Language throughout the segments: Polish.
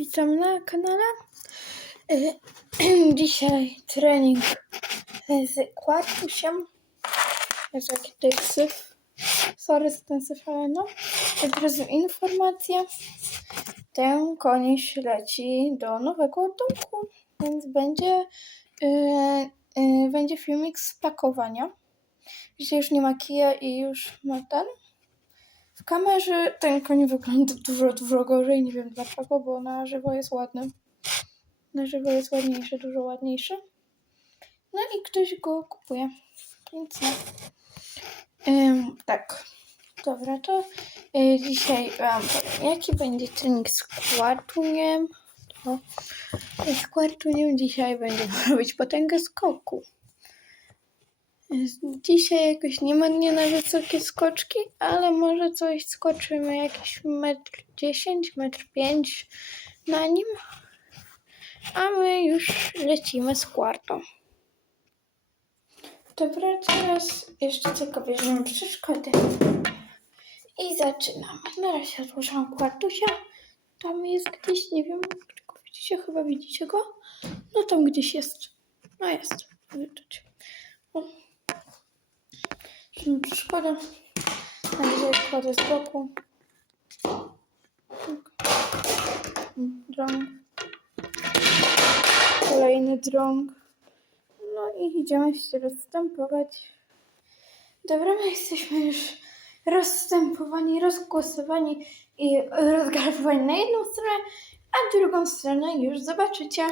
witam na kanale. Y, Dzisiaj trening z kładusiem. Jest jaki tutaj syf. Sorry ten syf, ale no. Od razu informacja. Ten konieś leci do nowego domku, więc będzie, y, y, będzie filmik z pakowania. Dzisiaj już nie ma kija i już ma ten. W kamerze ten koń wygląda dużo, dużo gorzej. Nie wiem dlaczego, bo na żywo jest ładny. Na żywo jest ładniejszy, dużo ładniejszy. No i ktoś go kupuje. Więc no. Ym, tak. Dobra, to y, dzisiaj wam powiem, jaki będzie trening z kładuniem. To z kładuniem dzisiaj będziemy robić potęgę skoku. Dzisiaj jakoś nie ma dnia na wysokie skoczki, ale może coś skoczymy, jakiś metr dziesięć, metr pięć na nim. A my już lecimy z kwartą. Dobra, teraz jeszcze tylko bierzemy przeszkody. I zaczynamy. Na razie odłożyłam kwartusia. Tam jest gdzieś, nie wiem, go widzicie, chyba widzicie go? No tam gdzieś jest. No jest, widać. Czyli przeszkoda. Na razie kładę z boku. Drąg. Kolejny drąg. No i idziemy się rozstępować. Dobra, my jesteśmy już rozstępowani, rozgłosowani i rozgalopowani na jedną stronę, a drugą stronę już zobaczycie.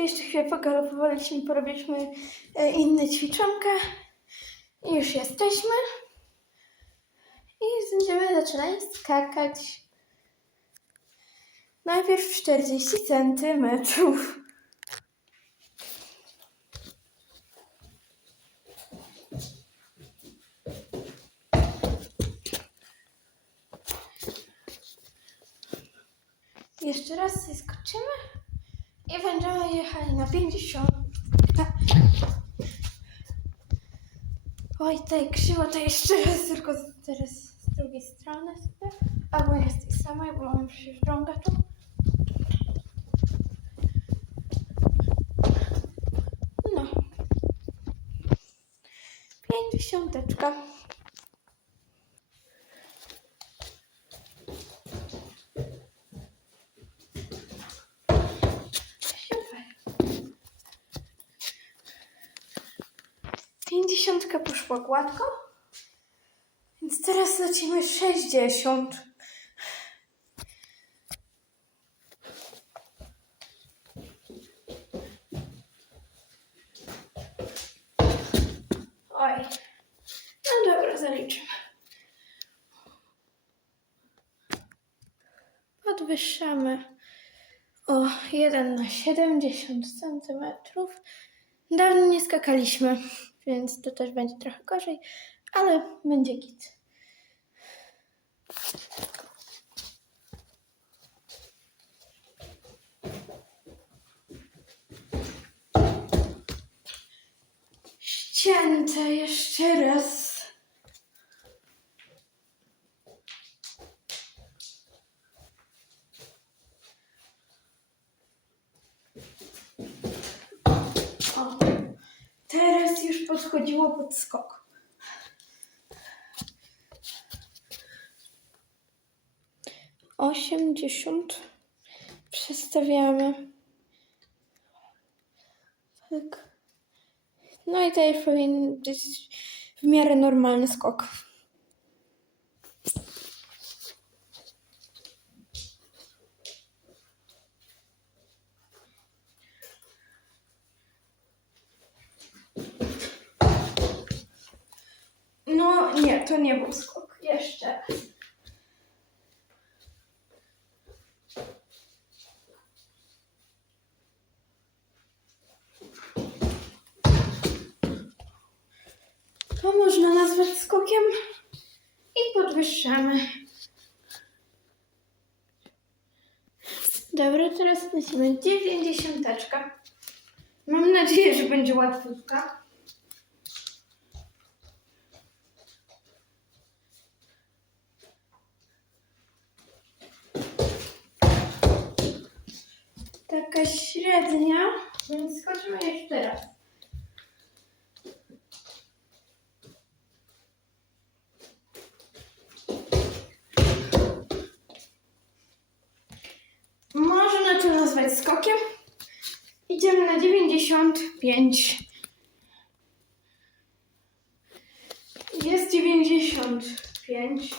Sobie jeszcze chwilę pogalopowaliśmy, porobiliśmy e, inne ćwiczonka i już jesteśmy. I będziemy zaczynać skakać. Najpierw 40 centymetrów. Jeszcze raz skoczymy. I będziemy jechali na 50. Oj, tutaj krzywo, to jeszcze raz, tylko z- teraz z drugiej strony sobie. Albo nie z tej samej, bo mam przecież drąga tu. No. Pięćdziesiąteczka. Pięćdziesiątka poszła gładko. Więc teraz lecimy 60. Oj. No dobra, zaliczymy. Podwyższamy o 1 na 70 centymetrów. Dawno nie skakaliśmy, więc to też będzie trochę gorzej, ale będzie git. Ścięte jeszcze raz. O, teraz już pod skok. Osiemdziesiąt. Przestawiamy. Tak. No i to powinien być w miarę normalny skok. Nie, to nie był skok. Jeszcze. To można nazwać skokiem i podwyższamy. Dobra, teraz lecimy dziewięćdziesiąteczka. Mam nadzieję, że będzie łatwiutka. Taka średnia, więc skoczymy jeszcze raz. Można to nazwać skokiem. Idziemy na 95. Jest 95.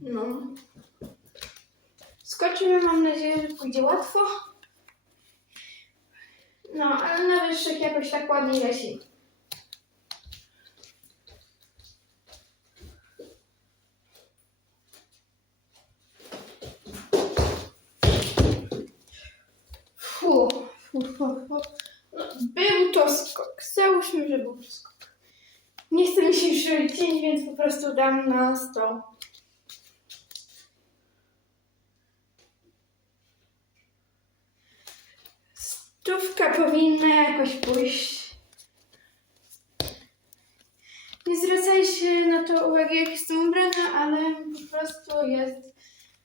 No. Skoczymy, mam nadzieję, że pójdzie łatwo. No, ale na wyższych jakoś tak ładnie leci. Fu, fu, fu, fu. No, był to skok. Załóżmy, że był to skok. Nie chcę mi się już więc po prostu dam na 100. Stówka powinna jakoś pójść. Nie zwracajcie na to uwagi, jak jestem ubrana, ale po prostu jest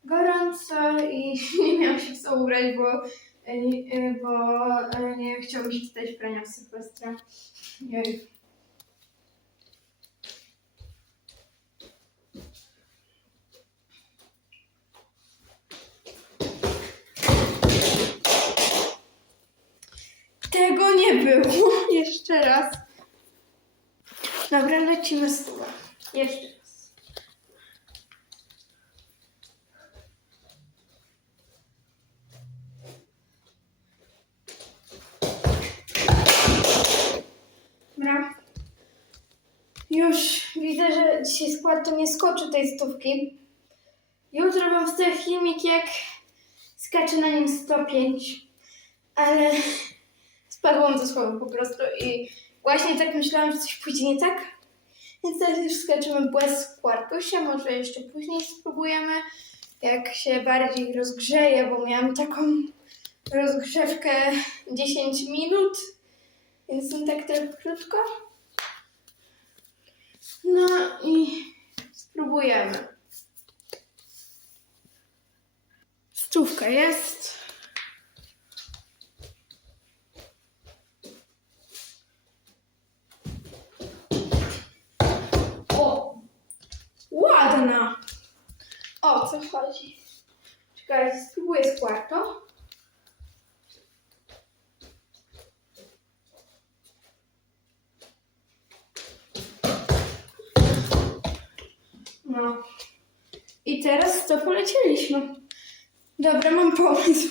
gorąco i nie miałam się w co ubrać, bo, e, e, bo e, nie chciałam się czytać prania w Sylwestra. Tego nie było. Jeszcze raz. Dobra, lecimy z tyłu. Jeszcze raz. Już widzę, że dzisiaj skład to nie skoczy tej stówki. Jutro wam wstawię filmik, jak skaczę na nim 105. Ale spadłam ze słowa po prostu i właśnie tak myślałam, że coś pójdzie nie tak. Więc teraz już skaczemy bez kwartusia, może jeszcze później spróbujemy, jak się bardziej rozgrzeje, bo miałam taką rozgrzewkę 10 minut, więc są tak trochę krótko. No i spróbujemy. Stówka jest. O! Ładna! O co chodzi? Czekajcie, spróbuję z kwarto. No. I teraz to polecieliśmy. Dobra, mam pomysł.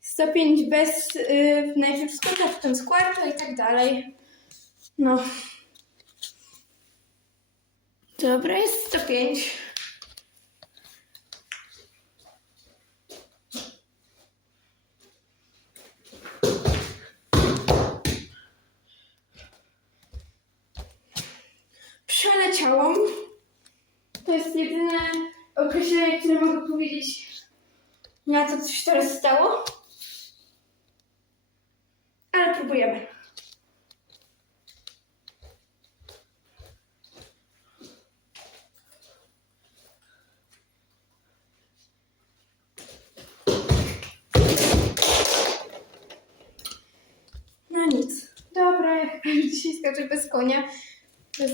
105 bez, yy, najpierw składa w tym skwarto i tak dalej. No. Dobra, jest 105. na co się teraz stało. Ale próbujemy. No nic. Dobra, jak dzisiaj skaczę bez konia.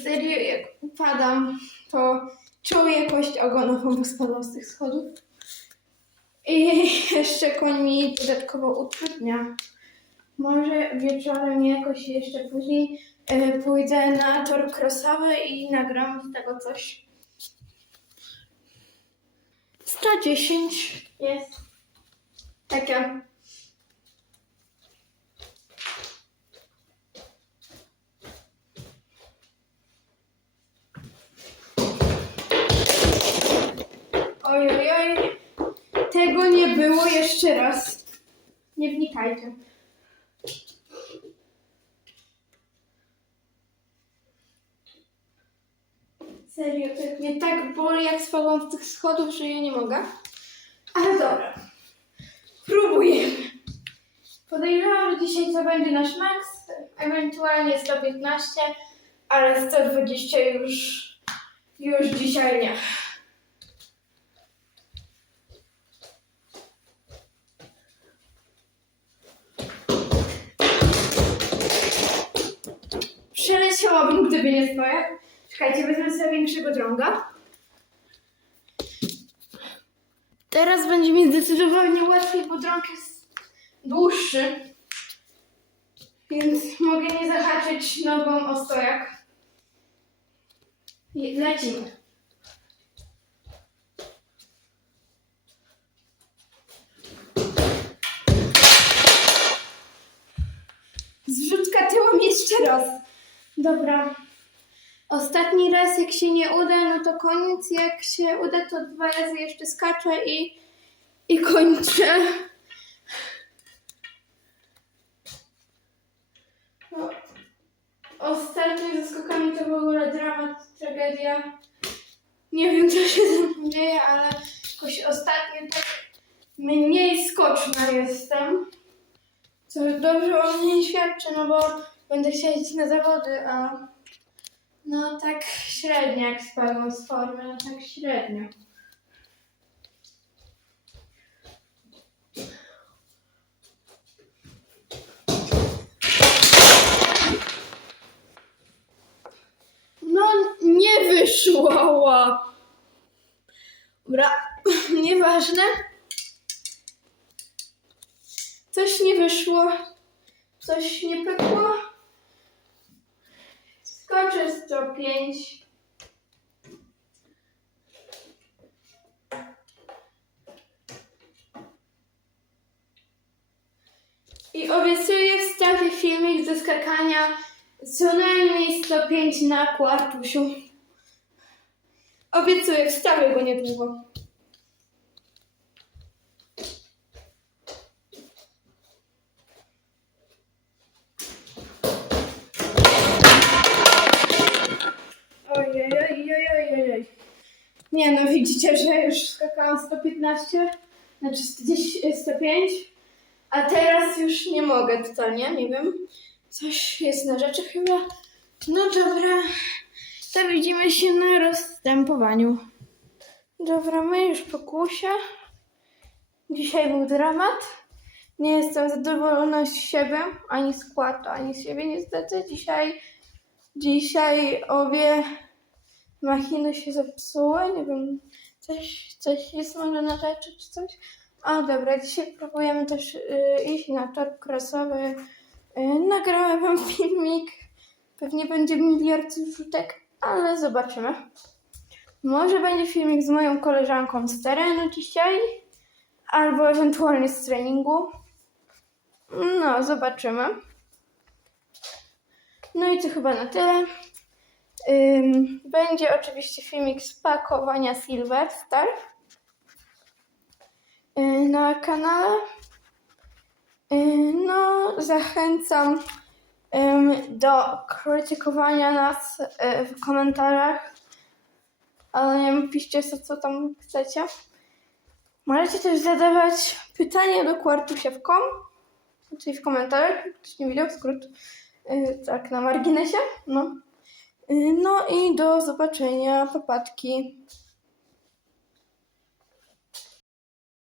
Serio, jak upadam, to czuję kość ogonową, bo spadłam z tych schodów. I jeszcze koń mi dodatkowo utrudnia. Może wieczorem jakoś jeszcze później e, pójdę na tor crossowy i nagram z tego coś. 110 jest takie. Tego nie było jeszcze raz. Nie wnikajcie. Serio, to mnie tak boli, jak spadłam z tych schodów, że ja nie mogę. Ale dobra. Próbujemy. Podejrzewam, że dzisiaj to będzie nasz maks, ewentualnie 115, ale 120 już, już dzisiaj nie. Przeleciałabym, gdyby nie twoja. Czekajcie, wezmę sobie większego drąga. Teraz będzie mi zdecydowanie łatwiej, bo drąg jest dłuższy. Więc mogę nie zahaczyć nogą o stojak. I Lecimy. Zrzutka tyłem jeszcze raz. Dobra. Ostatni raz, jak się nie uda, no to koniec. Jak się uda, to dwa razy jeszcze skaczę i, i kończę. No, ostatnio ze skokami to w ogóle dramat, tragedia. Nie wiem, co się mną dzieje, ale jakoś ostatnio tak mniej skoczna jestem. Co dobrze o mnie nie świadczy, no bo będę chciała iść na zawody, a no tak średnio jak spadłam z formy, no tak średnio. No nie wyszło. Dobra, nieważne. Coś nie wyszło, coś nie pykło. Skoczę 105. I obiecuję wstawię filmik ze skakania co najmniej 105 na kwartusiu. Obiecuję, wstawię go niedługo. Nie no, widzicie, że już skakałam 115, znaczy 110, 105, a teraz już nie mogę totalnie, nie wiem. Coś jest na rzeczy chyba. No dobra, to widzimy się na rozstępowaniu. Dobra, my już po kłusie. Dzisiaj był dramat. Nie jestem zadowolona z siebie, ani z kładu, ani z siebie niestety. Dzisiaj, dzisiaj obie machiny się zepsuły. Nie wiem, coś, coś jest może na rzeczy czy coś. O dobra, dzisiaj próbujemy też y, iść na tor krosowy. Y, nagrałem wam filmik. Pewnie będzie miliard wrzutek, ale zobaczymy. Może będzie filmik z moją koleżanką z terenu dzisiaj, albo ewentualnie z treningu. No, zobaczymy. No i to chyba na tyle. Ym, będzie oczywiście filmik z pakowania Sylwester yy, na kanale. Yy, no, zachęcam ym, do krytykowania nas yy, w komentarzach. Ale nie piszcie co, co tam chcecie. Możecie też zadawać pytania do kwartusiewkom, czyli w komentarzach, nie widział, skrót, yy, tak na marginesie, no. No i do zobaczenia, popatki.